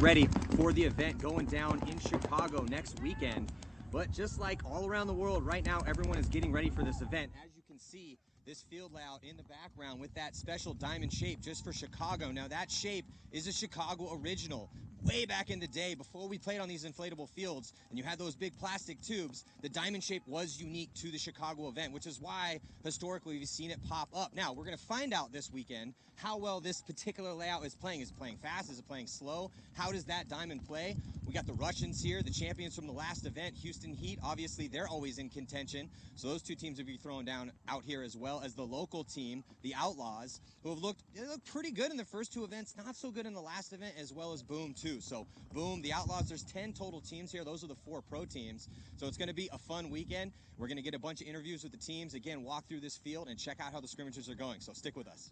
ready for the event going down in Chicago next weekend. But just like all around the world right now, everyone is getting ready for this event. As you can see, this field layout in the background with that special diamond shape just for Chicago. Now that shape is a Chicago original. Way back in the day, before we played on these inflatable fields and you had those big plastic tubes, the diamond shape was unique to the Chicago event, which is why historically we've seen it pop up. Now we're going to find out this weekend how well this particular layout is playing. Is it playing fast? Is it playing slow? How does that diamond play? We got the Russians here, the champions from the last event, Houston Heat. Obviously, they're always in contention. So those two teams will be thrown down out here, as well as the local team, the Outlaws, who have looked pretty good in the first two events, not so good in the last event, as well as Boom too. So Boom, the Outlaws, there's 10 total teams here. Those are the 4 pro teams. So it's going to be a fun weekend. We're going to get a bunch of interviews with the teams, again, walk through this field and check out how the scrimmages are going. So stick with us.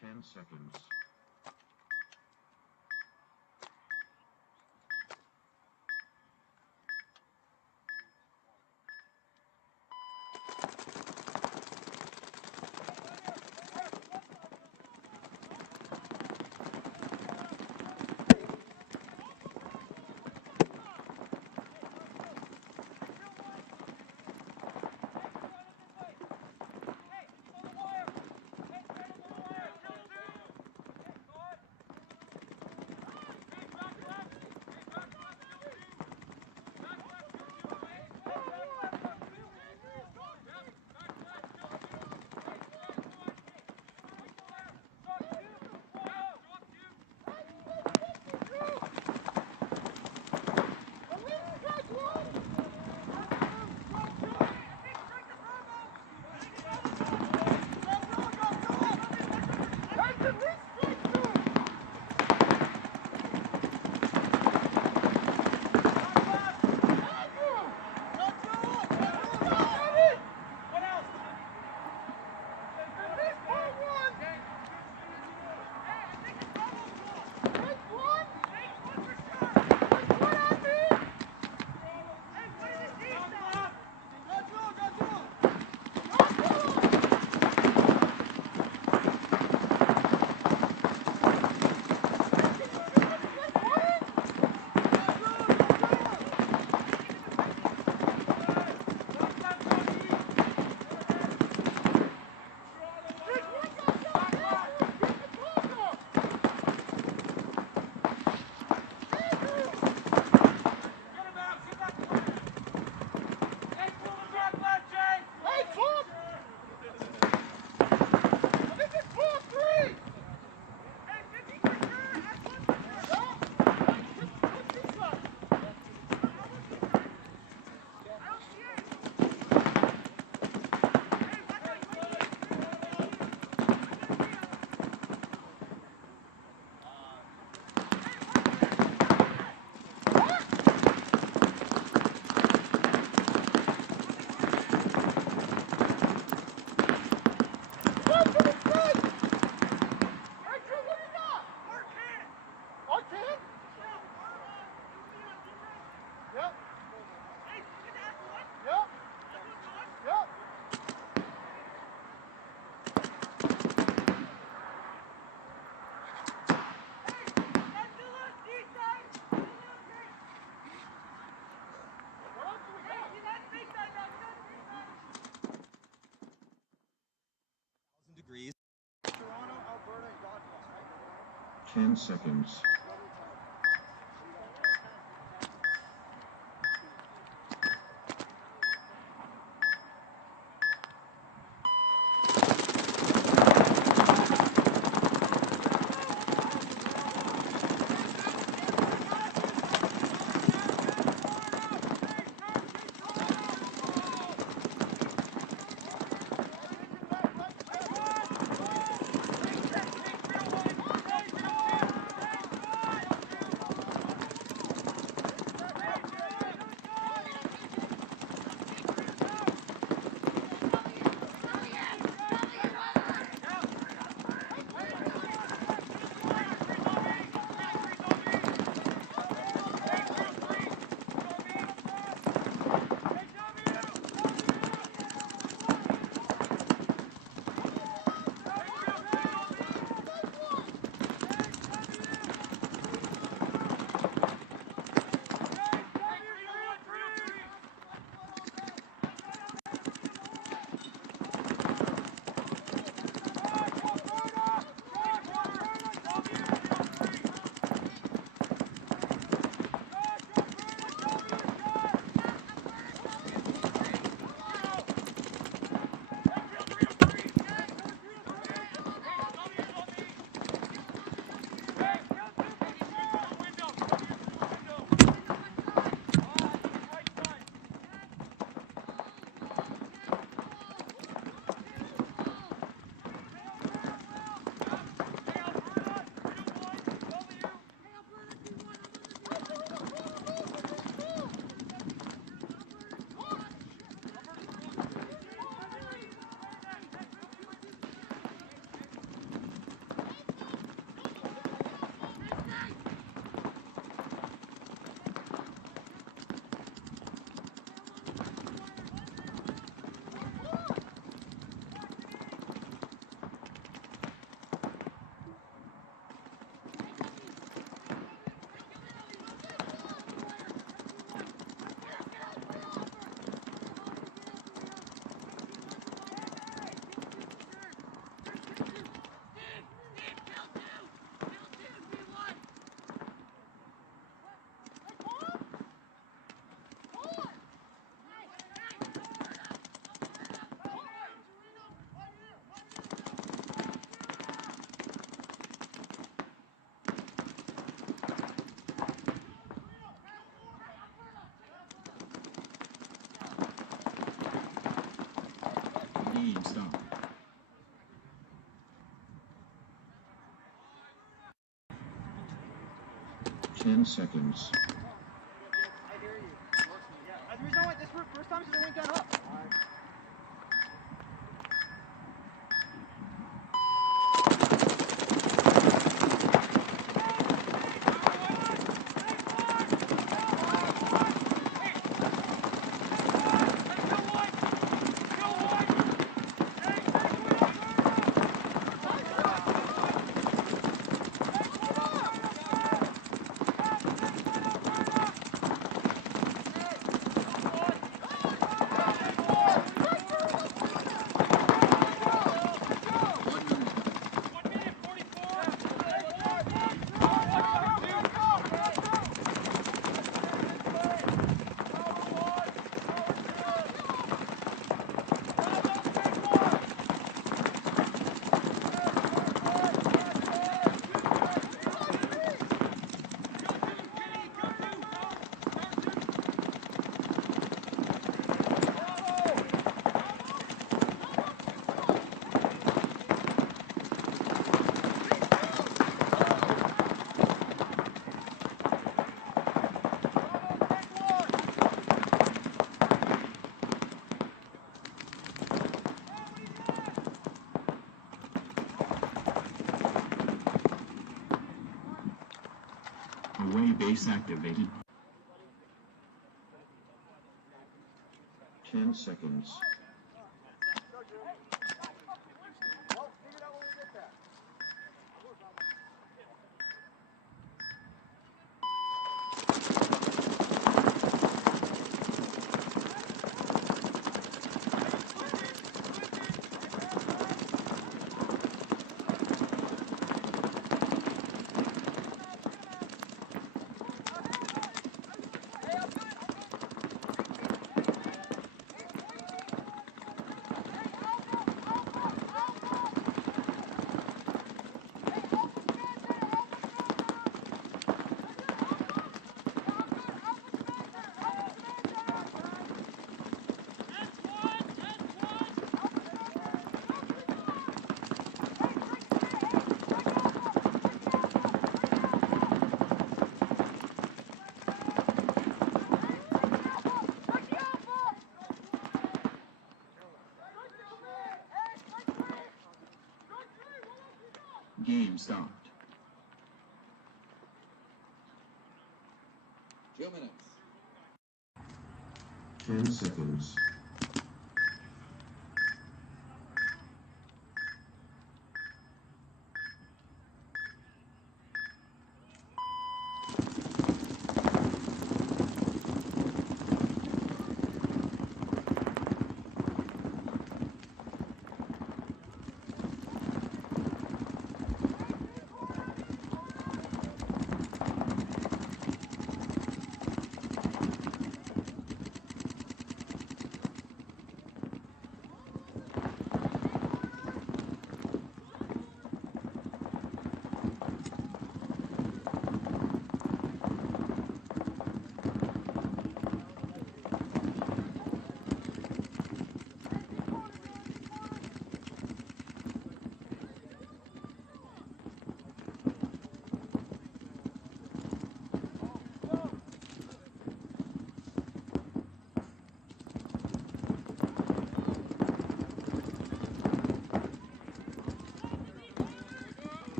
Ten seconds. 10 seconds. Stop. 10 seconds. I hear you. Yeah. That's the reason why this first time since it went down up. Away base activated. 10 seconds. Game stopped. 2 minutes. 10 seconds.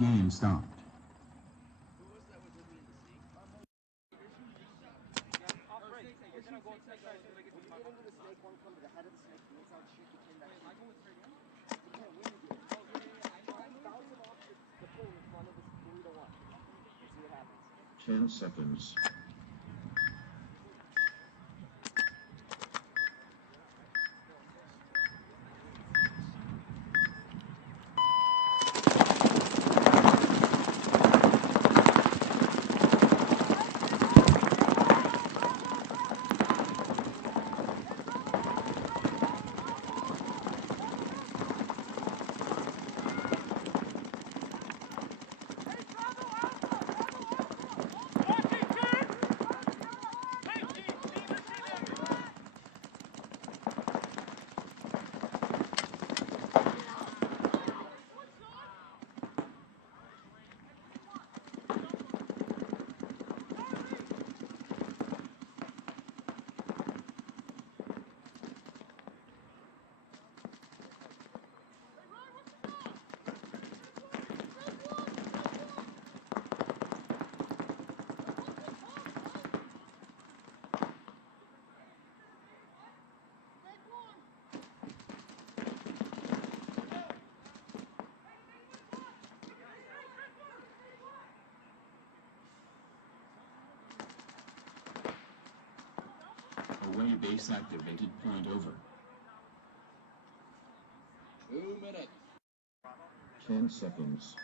Game stopped. Ten seconds. Away base activated. Point over. 2 minutes. 10 seconds.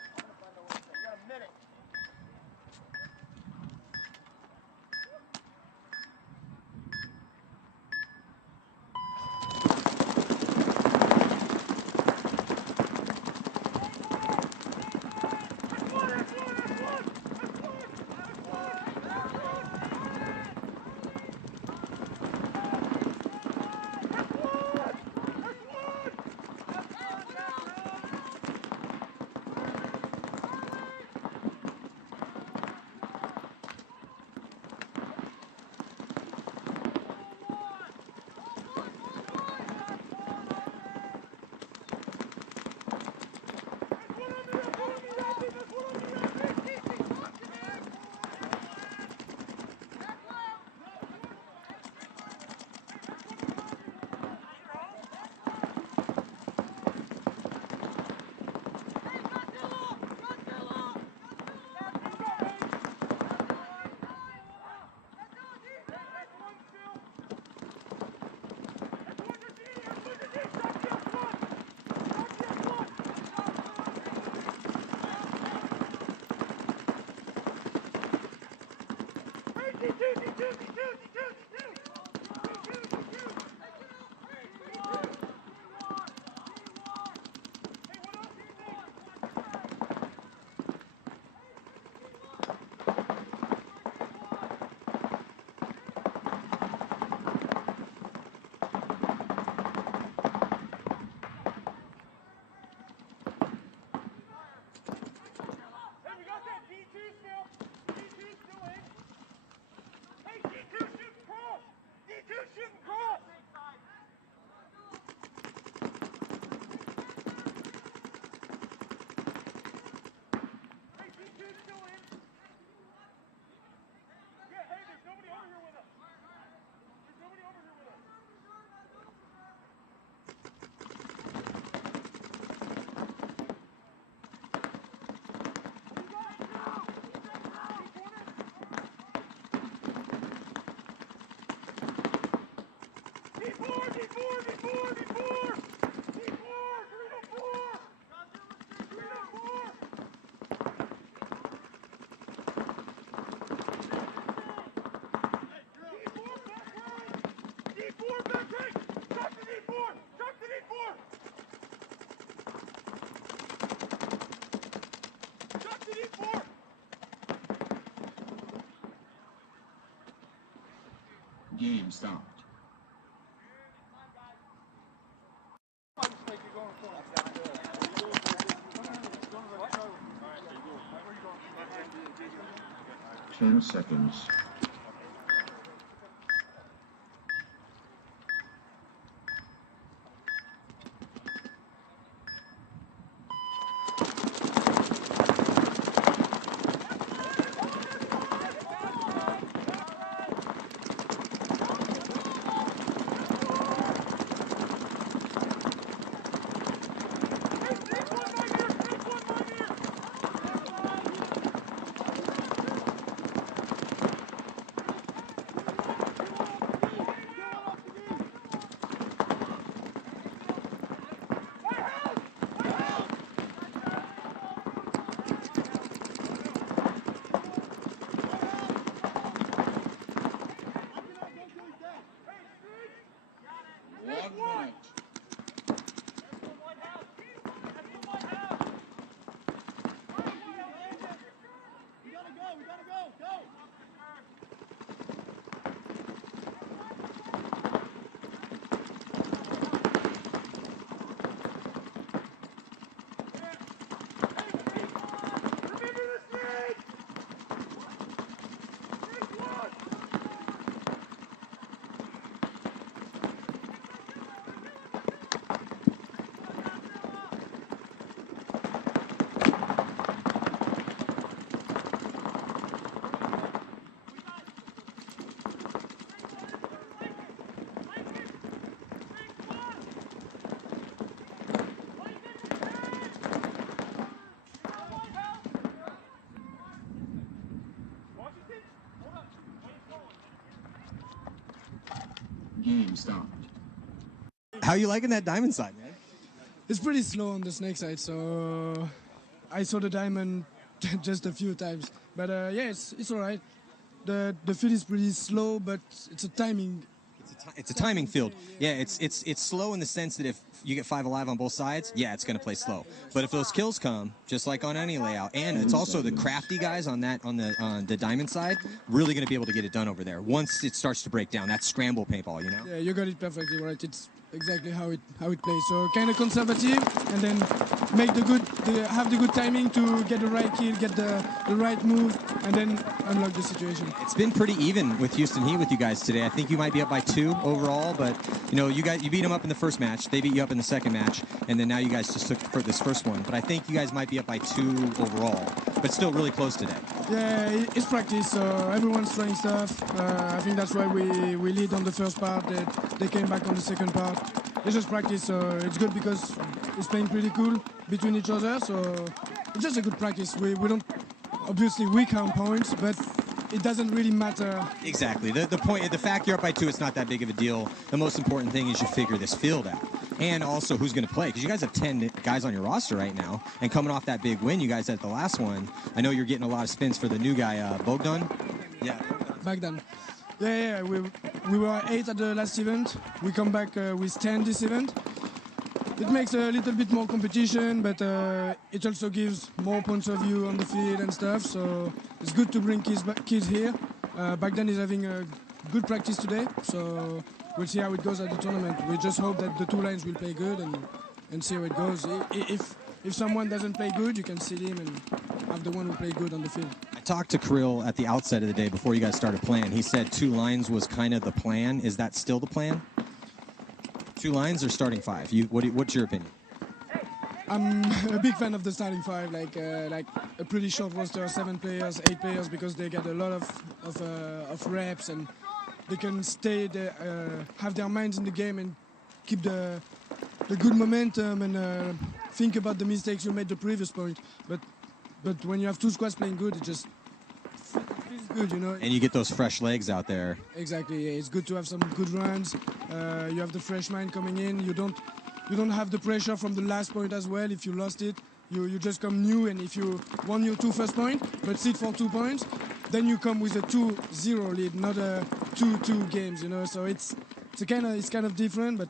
Game stopped. Like you're going for it. 10 seconds. Game stopped. How you liking that diamond side, man? It's pretty slow on the snake side, so I saw the diamond just a few times. But yeah, it's all right. The field is pretty slow, but it's a timing. It's a timing field. Yeah, it's slow in the sense that if you get 5 alive on both sides, yeah, it's going to play slow. But if those kills come, just like on any layout, and it's also the crafty guys on the diamond side, really going to be able to get it done over there once it starts to break down. That scramble paintball, you know. Yeah, you got it perfectly right. It's exactly how it plays. So kind of conservative, and then have the good timing to get the right kill, get the right move, and then unlock the situation. It's been pretty even with Houston Heat with you guys today. I think you might be up by 2 overall, but you know you beat them up in the first match. They beat you up in the second match, and then now you guys just took for this first one. But I think you guys might be up by 2 overall, but still really close today. Yeah, it's practice, so everyone's trying stuff. I think that's why we lead on the first part. They came back on the second part. It's just practice, so it's good because it's playing pretty cool between each other. So it's just a good practice. We don't, obviously we count points, but it doesn't really matter. Exactly. The fact you're up by 2, it's not that big of a deal. The most important thing is you figure this field out. And also who's going to play, because you guys have 10 guys on your roster right now, and coming off that big win you guys had the last one, I know you're getting a lot of spins for the new guy, Bogdan. Yeah. Bogdan. Yeah, we were 8 at the last event. We come back with 10 this event. It makes a little bit more competition, but it also gives more points of view on the field and stuff. So it's good to bring kids here. Bogdan is having a good practice today, so we'll see how it goes at the tournament. We just hope that the 2 lines will play good and see how it goes. If someone doesn't play good, you can sit him and have the one who play good on the field. I talked to Kirill at the outset of the day before you guys started playing. He said 2 lines was kind of the plan. Is that still the plan? 2 lines or starting 5? What's your opinion? I'm a big fan of the starting 5, like a pretty short roster, 7 players, 8 players, because they get a lot of reps and they can stay there, have their minds in the game and keep the good momentum and think about the mistakes you made the previous point. But when you have 2 squads playing good, it just feels good, you know. And you get those fresh legs out there. Exactly. Yeah. It's good to have some good runs. You have the fresh mind coming in. You don't have the pressure from the last point as well. If you lost it, you just come new, and if you won your 2 first point but sit for 2 points, then you come with a 2-0 lead, not a 2-2 games, you know. So it's kind of different, but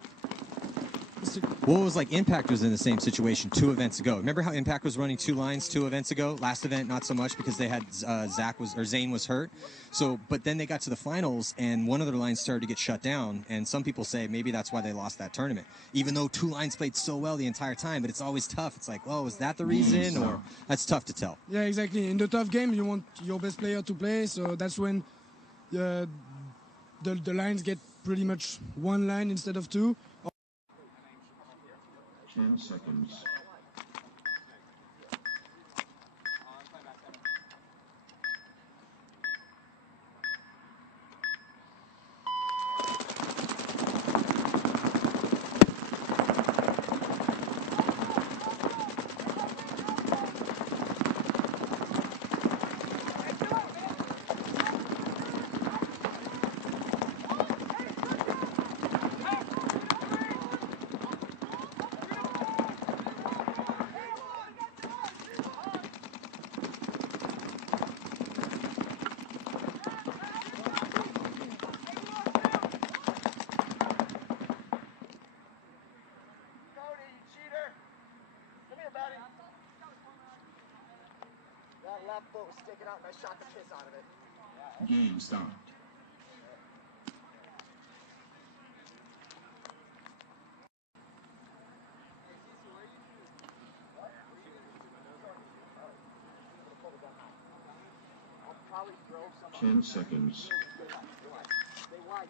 Well, it was like Impact was in the same situation 2 events ago. Remember how Impact was running 2 lines 2 events ago? Last event, not so much because they had Zane was hurt. So, but then they got to the finals and one of their lines started to get shut down. And some people say maybe that's why they lost that tournament, even though 2 lines played so well the entire time. But it's always tough. It's like, oh, is that the reason, or that's tough to tell? Yeah, exactly. In the tough game, you want your best player to play, so that's when the lines get pretty much 1 line instead of 2. 10 seconds. That left foot was sticking out and I shot the piss out of it. Game stopped. I'll probably throw some 10 seconds. They wide.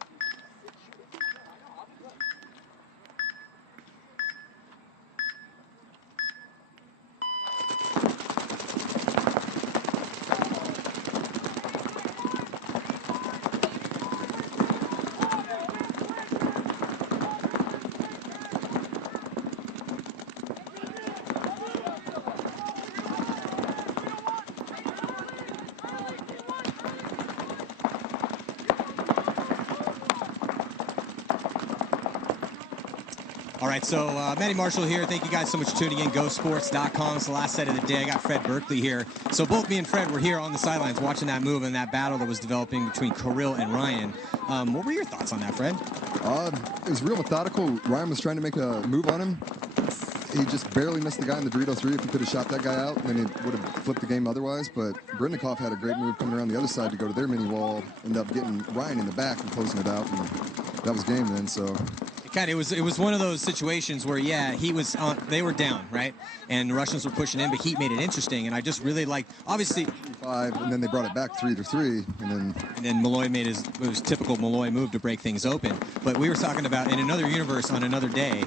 All right, so Matty Marshall here. Thank you guys so much for tuning in. GoSports.com. It's the last set of the day. I got Fred Berkeley here. So both me and Fred were here on the sidelines watching that move and that battle that was developing between Kirill and Ryan. What were your thoughts on that, Fred? It was real methodical. Ryan was trying to make a move on him. He just barely missed the guy in the Dorito 3. If he could have shot that guy out, then it would have flipped the game otherwise. But Brindikoff had a great move coming around the other side to go to their mini wall. Ended up getting Ryan in the back and closing it out. And that was game then. So It was one of those situations where, yeah, they were down, right? And the Russians were pushing in, but Heat made it interesting. And I just really liked, obviously, 5, and then they brought it back 3-3, and then Malloy made his typical Malloy move to break things open. But we were talking about in another universe on another day,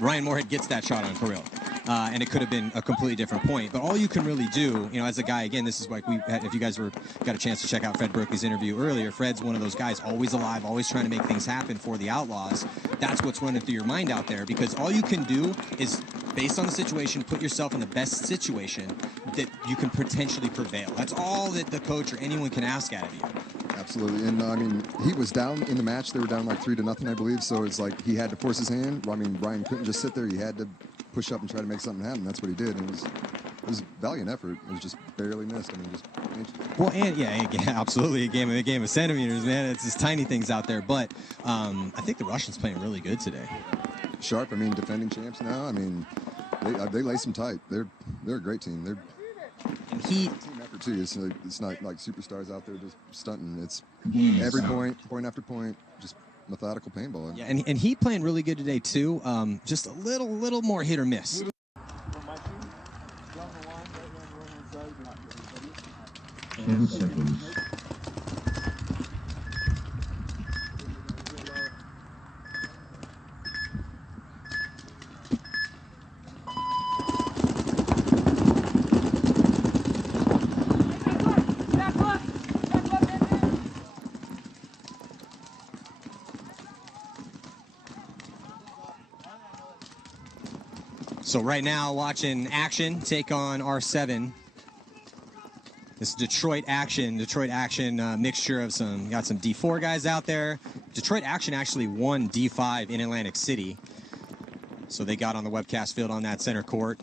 Ryan Moorhead gets that shot on Kirill. And it could have been a completely different point. But all you can really do, as a guy, again, this is like if you guys got a chance to check out Fred Berkeley's interview earlier, Fred's one of those guys always alive, always trying to make things happen for the Outlaws. That's what's running through your mind out there, because all you can do is, based on the situation, put yourself in the best situation that you can potentially prevail. That's all that the coach or anyone can ask out of you. absolutely. And I mean, he was down in the match. They were down like 3-0, I believe. So it's like he had to force his hand. I mean, Ryan couldn't just sit there. He had to push up and try to make something happen. That's what he did. And it was a valiant effort. It was just barely missed. I mean, just well, and yeah, absolutely a game of centimeters, man. It's just tiny things out there. But I think the Russians playing really good today. Sharp. I mean, defending champs now. I mean, they lace them tight. They're a great team. And Heat team effort too. It's not like superstars out there just stunting. It's Game every stopped. point after point, just methodical paintball. Yeah, and Heat playing really good today too. Just a little more hit or miss. 10 seconds. So right now, watching Action take on R7. This is Detroit Action mixture of got some D4 guys out there. Detroit Action actually won D5 in Atlantic City. So they got on the webcast field on that center court,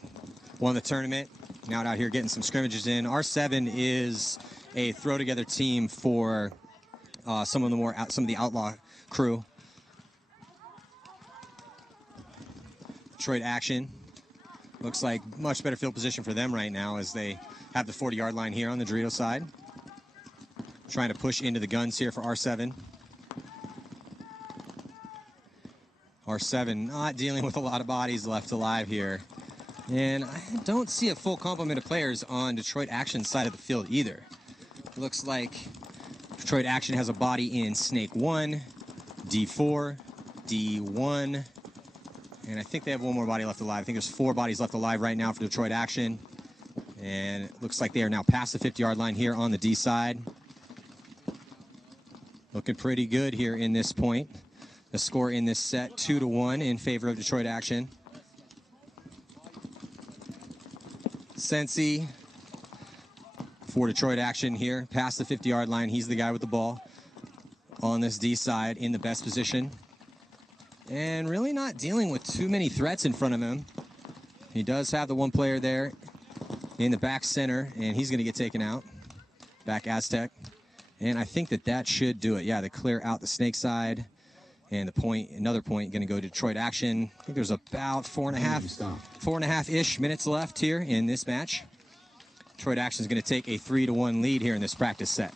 won the tournament. Now out here getting some scrimmages in. R7 is a throw together team for some of the Outlaw crew. Detroit Action. Looks like much better field position for them right now as they have the 40-yard line here on the Dorito side. Trying to push into the guns here for R7. R7 not dealing with a lot of bodies left alive here. And I don't see a full complement of players on Detroit Action's side of the field either. It looks like Detroit Action has a body in Snake 1, D4, D1, and I think they have one more body left alive. I think there's 4 bodies left alive right now for Detroit Action. And it looks like they are now past the 50-yard line here on the D side. Looking pretty good here in this point. The score in this set, 2-1 in favor of Detroit Action. Sensi for Detroit Action here, past the 50-yard line. He's the guy with the ball on this D side in the best position. And really not dealing with too many threats in front of him. He does have the one player there in the back center, and he's going to get taken out. Back Aztec. And I think that should do it. Yeah, they clear out the Snake side. And the point, another point, going to go to Detroit Action. I think there's about 4.5-ish minutes left here in this match. Detroit Action is going to take a 3-1 lead here in this practice set.